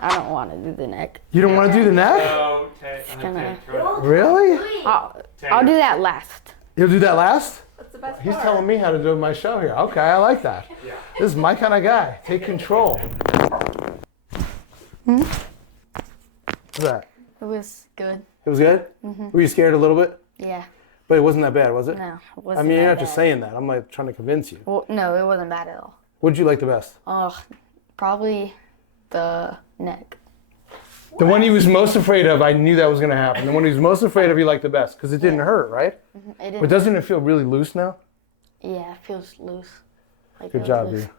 I don't want to do the neck. You don't want to do the neck? No, Really? I'll do that last. You'll do that last? That's the best He's part. telling me how to do my show here. Okay, I like that. Yeah. This is my kind of guy. Take control. What's that? It was good. It was good? Were you scared a little bit? Yeah. But it wasn't that bad, was it? No, it I wasn't mean, you're that not just bad. saying that. I'm like trying to convince you. Well, no, it wasn't bad at all. What did you like the best? Oh, probably the neck. The one he was most afraid of, I knew that was going to happen. The one he was most afraid of, he liked the best because it didn't hurt, right? It didn't. But doesn't it feel really loose now? Yeah, it feels loose. Like Good really job, loose. dude.